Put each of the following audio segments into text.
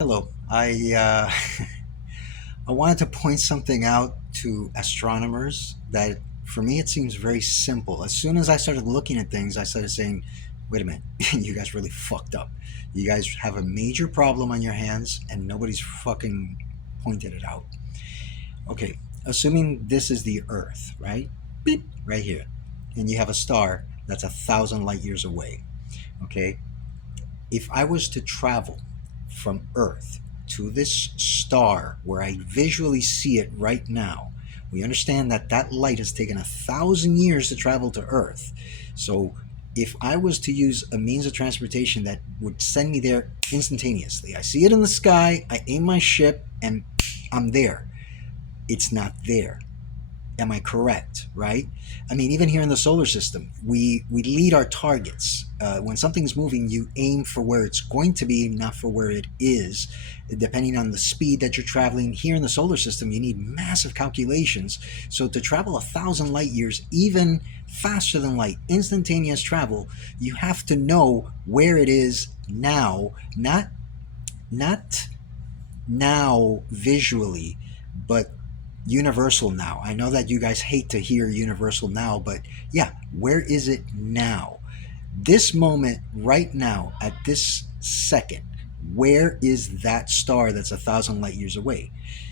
Hello. I wanted to point something out to astronomers that for me it seems very simple. As soon as I started looking at things, I started saying, "Wait a minute, you guys really fucked up. You guys have a major problem on your hands, and nobody's fucking pointed it out." Okay, assuming this is the Earth, right? Beep, right here, and you have a star that's 1,000 light years away. Okay, if I was to travel from Earth to this star where I visually see it right now, we understand that that light has taken 1,000 years to travel to Earth. So if I was to use a means of transportation that would send me there instantaneously, I see it in the sky, I aim my ship, and I'm there. It's not there. Am I correct? Right? I mean, even here in the solar system, we lead our targets. When something's moving, you aim for where it's going to be, not for where it is, depending on the speed that you're traveling. Here in the solar system, you need massive calculations. So to travel 1,000 light years, even faster than light, instantaneous travel, you have to know where it is now, not now visually, but universal now. I know that you guys hate to hear universal now, but yeah, where is it now? This moment, right now, at this second, where is that star that's 1,000 light years away?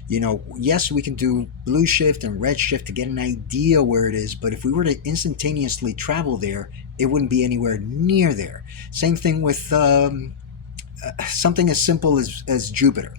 Yes, we can do blue shift and red shift to get an idea where it is, but if we were to instantaneously travel there, it wouldn't be anywhere near there. Same thing with something as simple as Jupiter.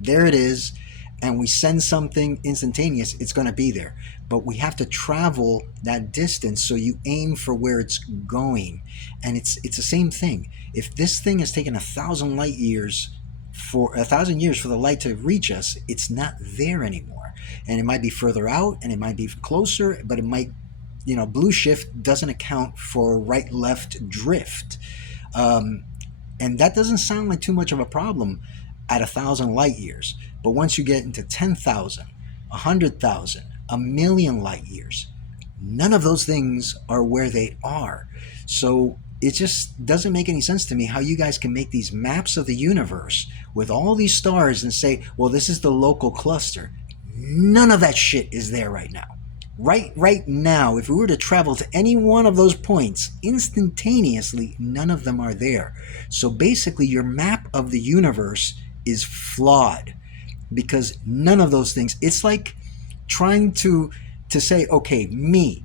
There it is, and we send something instantaneous, it's going to be there. But we have to travel that distance, so you aim for where it's going. And it's the same thing. If this thing has taken 1,000 light years for 1,000 years for the light to reach us, it's not there anymore. And it might be further out, and it might be closer, but it might, blue shift doesn't account for right left drift. And that doesn't sound like too much of a problem at 1,000 light years. But once you get into 10,000, 100,000, a million light years, none of those things are where they are. So it just doesn't make any sense to me how you guys can make these maps of the universe with all these stars and say, well, this is the local cluster. None of that shit is there right now. Right now, if we were to travel to any one of those points instantaneously, none of them are there. So basically, your map of the universe is flawed because none of those things. It's like trying to say, okay, me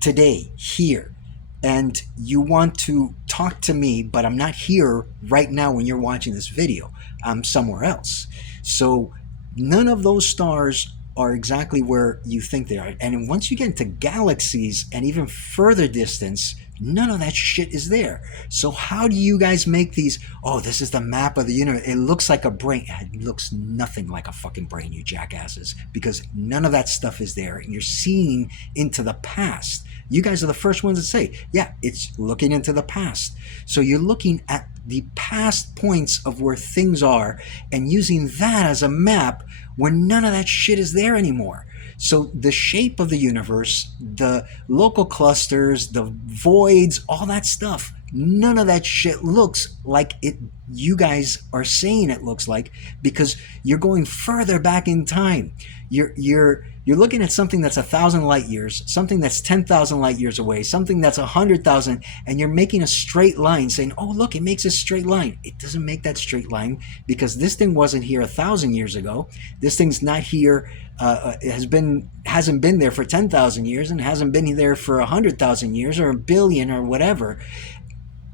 today here, and you want to talk to me, but I'm not here right now when you're watching this video. I'm somewhere else. So none of those stars are exactly where you think they are. And once you get into galaxies and even further distance, none of that shit is there. So how do you guys make these, oh, this is the map of the universe, it looks like a brain? It looks nothing like a fucking brain, you jackasses, because none of that stuff is there. And you're seeing into the past. You guys are the first ones to say, yeah, it's looking into the past. So you're looking at the past points of where things are and using that as a map where none of that shit is there anymore. So the shape of the universe, the local clusters, the voids, all that stuff, none of that shit looks like it you guys are saying it looks like, because you're going further back in time. You're looking at something that's 1,000 light years, something that's 10,000 light years away, something that's 100,000, and you're making a straight line saying, oh, look, it makes a straight line. It doesn't make that straight line because this thing wasn't here 1,000 years ago. This thing's not here, hasn't been there for 10,000 years and hasn't been there for 100,000 years or a billion or whatever.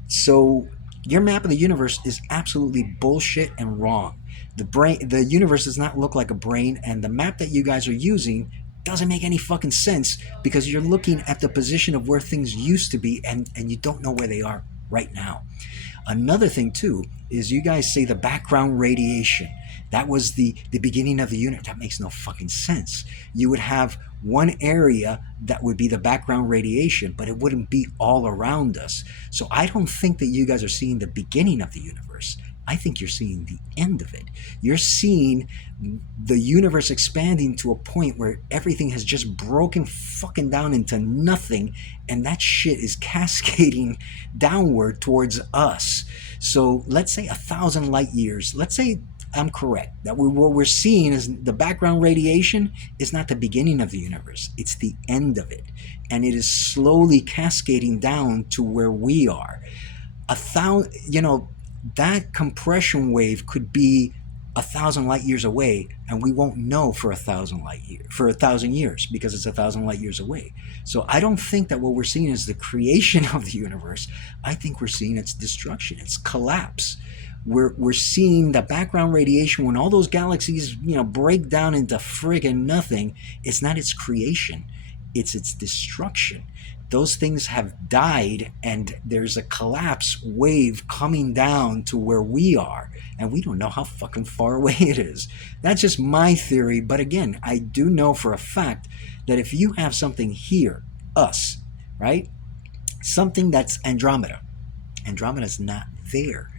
So your map of the universe is absolutely bullshit and wrong. The universe does not look like a brain, and the map that you guys are using doesn't make any fucking sense because you're looking at the position of where things used to be, and you don't know where they are right now. Another thing too is you guys say the background radiation. That was the beginning of the universe. That makes no fucking sense. You would have one area that would be the background radiation, but it wouldn't be all around us. So I don't think that you guys are seeing the beginning of the universe. I think you're seeing the end of it. You're seeing the universe expanding to a point where everything has just broken fucking down into nothing, and that shit is cascading downward towards us. So let's say 1,000 light years. Let's say I'm correct. That what we're seeing is the background radiation is not the beginning of the universe, it's the end of it. And it is slowly cascading down to where we are. That compression wave could be 1,000 light years away, and we won't know for 1,000 years because it's 1,000 light years away. So I don't think that what we're seeing is the creation of the universe. I think we're seeing its destruction, its collapse. We're seeing the background radiation when all those galaxies break down into friggin' nothing. It's not its creation, it's its destruction. Those things have died, and there's a collapse wave coming down to where we are, and we don't know how fucking far away it is. That's just my theory, but again, I do know for a fact that if you have something here, us, right, something that's Andromeda's not there.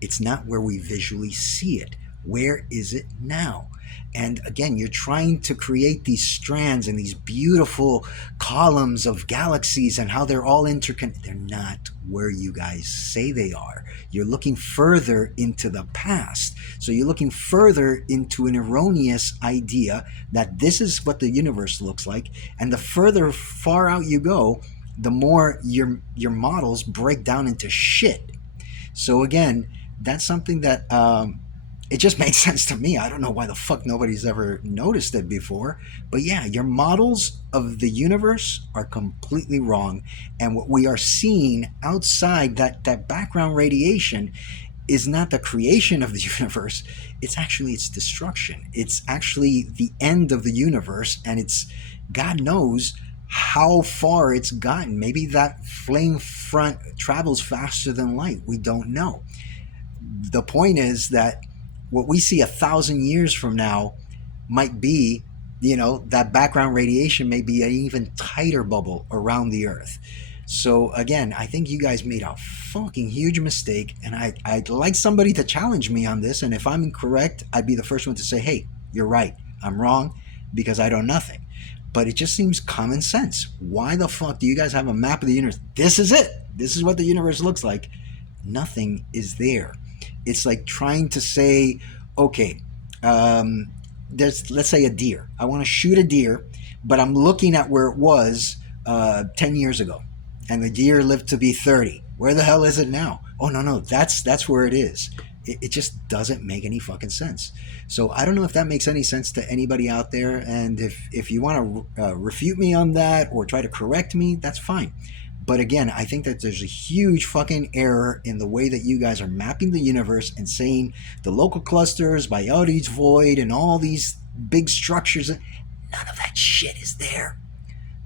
It's not where we visually see it. Where is it now? And again, you're trying to create these strands and these beautiful columns of galaxies and how they're all interconnected. They're not where you guys say they are. You're looking further into the past. So you're looking further into an erroneous idea that this is what the universe looks like. And the further far out you go, the more your models break down into shit. So again, that's something that it just makes sense to me. I don't know why the fuck nobody's ever noticed it before. But yeah, your models of the universe are completely wrong. And what we are seeing outside that background radiation is not the creation of the universe. It's actually its destruction. It's actually the end of the universe. And it's, God knows how far it's gotten. Maybe that flame front travels faster than light. We don't know. The point is that what we see 1,000 years from now might be, that background radiation may be an even tighter bubble around the Earth. So again, I think you guys made a fucking huge mistake, and I'd like somebody to challenge me on this. And if I'm incorrect, I'd be the first one to say, hey, you're right, I'm wrong, because I know nothing. But it just seems common sense. Why the fuck do you guys have a map of the universe? This is it. This is what the universe looks like. Nothing is there. It's like trying to say, okay, there's, let's say, a deer. I want to shoot a deer, but I'm looking at where it was 10 years ago, and the deer lived to be 30. Where the hell is it now? Oh, no, that's where it is. It just doesn't make any fucking sense. So I don't know if that makes any sense to anybody out there, and if you want to refute me on that or try to correct me, that's fine. But again, I think that there's a huge fucking error in the way that you guys are mapping the universe and saying the local clusters, Biaudi's void, and all these big structures. None of that shit is there.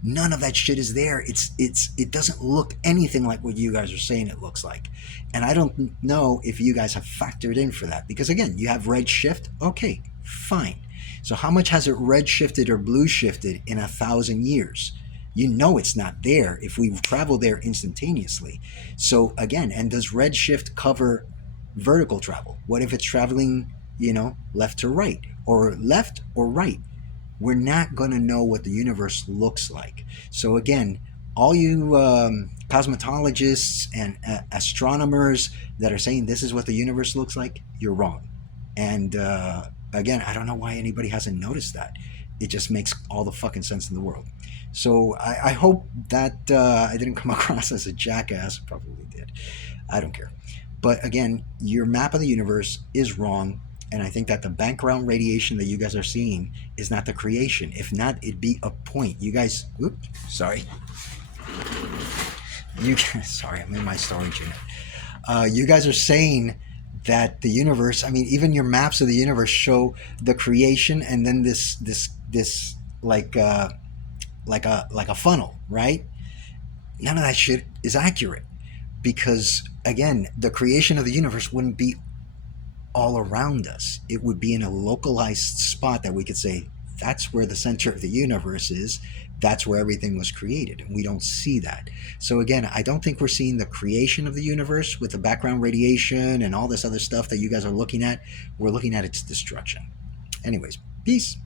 None of that shit is there. It doesn't look anything like what you guys are saying it looks like. And I don't know if you guys have factored in for that. Because again, you have red shift. Okay, fine. So how much has it red shifted or blue shifted in 1,000 years? It's not there if we travel there instantaneously. So again, and does redshift cover vertical travel? What if it's traveling, left to right or left or right? We're not going to know what the universe looks like. So again, all you cosmetologists and astronomers that are saying this is what the universe looks like, you're wrong. And again, I don't know why anybody hasn't noticed that. It just makes all the fucking sense in the world. So I hope that I didn't come across as a jackass. Probably did. I don't care. But again, your map of the universe is wrong. And I think that the background radiation that you guys are seeing is not the creation. If not, it'd be a point. You guys, sorry. Sorry, I'm in my storage unit. You guys are saying that the universe, even your maps of the universe show the creation and then this like a funnel, right? None of that shit is accurate, because again, the creation of the universe wouldn't be all around us. It would be in a localized spot that we could say that's where the center of the universe is. That's where everything was created, and we don't see that. So again, I don't think we're seeing the creation of the universe with the background radiation and all this other stuff that you guys are looking at. We're looking at its destruction. Anyways, peace.